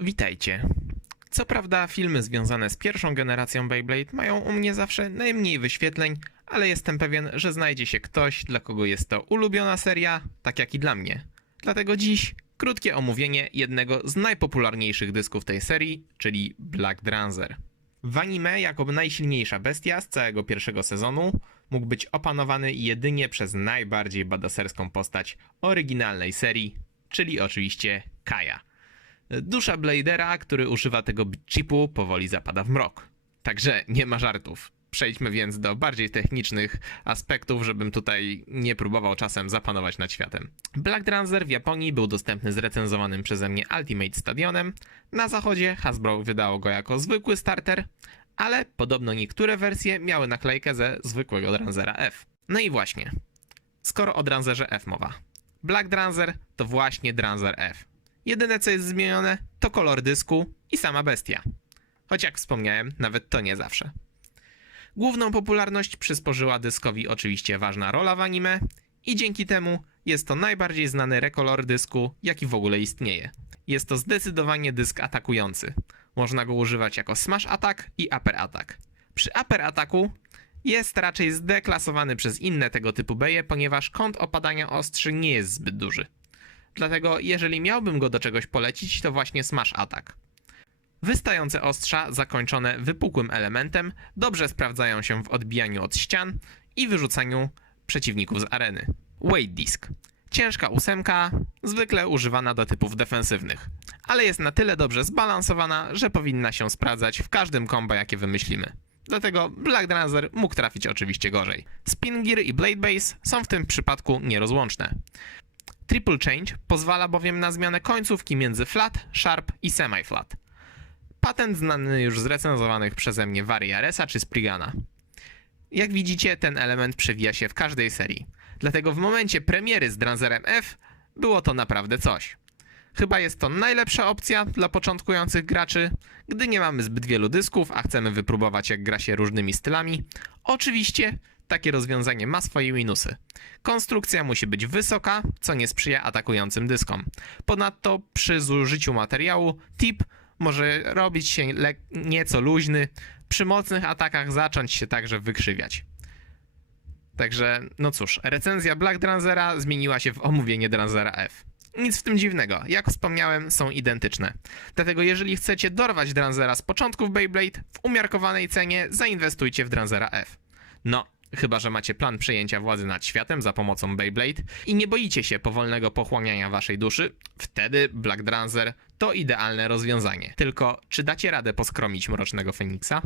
Witajcie. Co prawda, filmy związane z pierwszą generacją Beyblade mają u mnie zawsze najmniej wyświetleń, ale jestem pewien, że znajdzie się ktoś, dla kogo jest to ulubiona seria, tak jak i dla mnie. Dlatego dziś krótkie omówienie jednego z najpopularniejszych dysków tej serii, czyli Black Drancer. W anime, jako najsilniejsza bestia z całego pierwszego sezonu, mógł być opanowany jedynie przez najbardziej badaserską postać oryginalnej serii, czyli oczywiście Kaja. Dusza Bladera, który używa tego chipu, powoli zapada w mrok. Także nie ma żartów. Przejdźmy więc do bardziej technicznych aspektów, żebym tutaj nie próbował czasem zapanować nad światem. Black Drancer w Japonii był dostępny z recenzowanym przeze mnie Ultimate Stadionem. Na zachodzie Hasbro wydało go jako zwykły starter, ale podobno niektóre wersje miały naklejkę ze zwykłego Drancera F. No i właśnie, skoro o Drancerze F mowa. Black Drancer to właśnie Drancer F. Jedyne co jest zmienione to kolor dysku i sama bestia. Choć jak wspomniałem, nawet to nie zawsze. Główną popularność przysporzyła dyskowi oczywiście ważna rola w anime i dzięki temu jest to najbardziej znany rekolor dysku, jaki w ogóle istnieje. Jest to zdecydowanie dysk atakujący. Można go używać jako smash attack i upper attack. Przy upper ataku jest raczej zdeklasowany przez inne tego typu beje, ponieważ kąt opadania ostrzy nie jest zbyt duży. Dlatego jeżeli miałbym go do czegoś polecić, to właśnie smash attack. Wystające ostrza, zakończone wypukłym elementem, dobrze sprawdzają się w odbijaniu od ścian i wyrzucaniu przeciwników z areny. Weight Disc. Ciężka ósemka, zwykle używana do typów defensywnych, ale jest na tyle dobrze zbalansowana, że powinna się sprawdzać w każdym combo, jakie wymyślimy. Dlatego Black Drancer mógł trafić oczywiście gorzej. Spin Gear i Blade Base są w tym przypadku nierozłączne. Triple Change pozwala bowiem na zmianę końcówki między flat, sharp i semi-flat. Patent znany już z recenzowanych przeze mnie Variaresa czy Sprigana. Jak widzicie, ten element przewija się w każdej serii. Dlatego w momencie premiery z Dranzerem F było to naprawdę coś. Chyba jest to najlepsza opcja dla początkujących graczy, gdy nie mamy zbyt wielu dysków, a chcemy wypróbować jak gra się różnymi stylami. Oczywiście takie rozwiązanie ma swoje minusy. Konstrukcja musi być wysoka, co nie sprzyja atakującym dyskom. Ponadto przy zużyciu materiału tip może robić się nieco luźny, przy mocnych atakach zacząć się także wykrzywiać. Także, no cóż, recenzja Black Dranzera zmieniła się w omówienie Dranzera F. Nic w tym dziwnego, jak wspomniałem, są identyczne. Dlatego jeżeli chcecie dorwać Dranzera z początków Beyblade, w umiarkowanej cenie zainwestujcie w Dranzera F. No, chyba że macie plan przejęcia władzy nad światem za pomocą Beyblade i nie boicie się powolnego pochłaniania waszej duszy, wtedy Black Drancer to idealne rozwiązanie. Tylko, czy dacie radę poskromić Mrocznego Feniksa?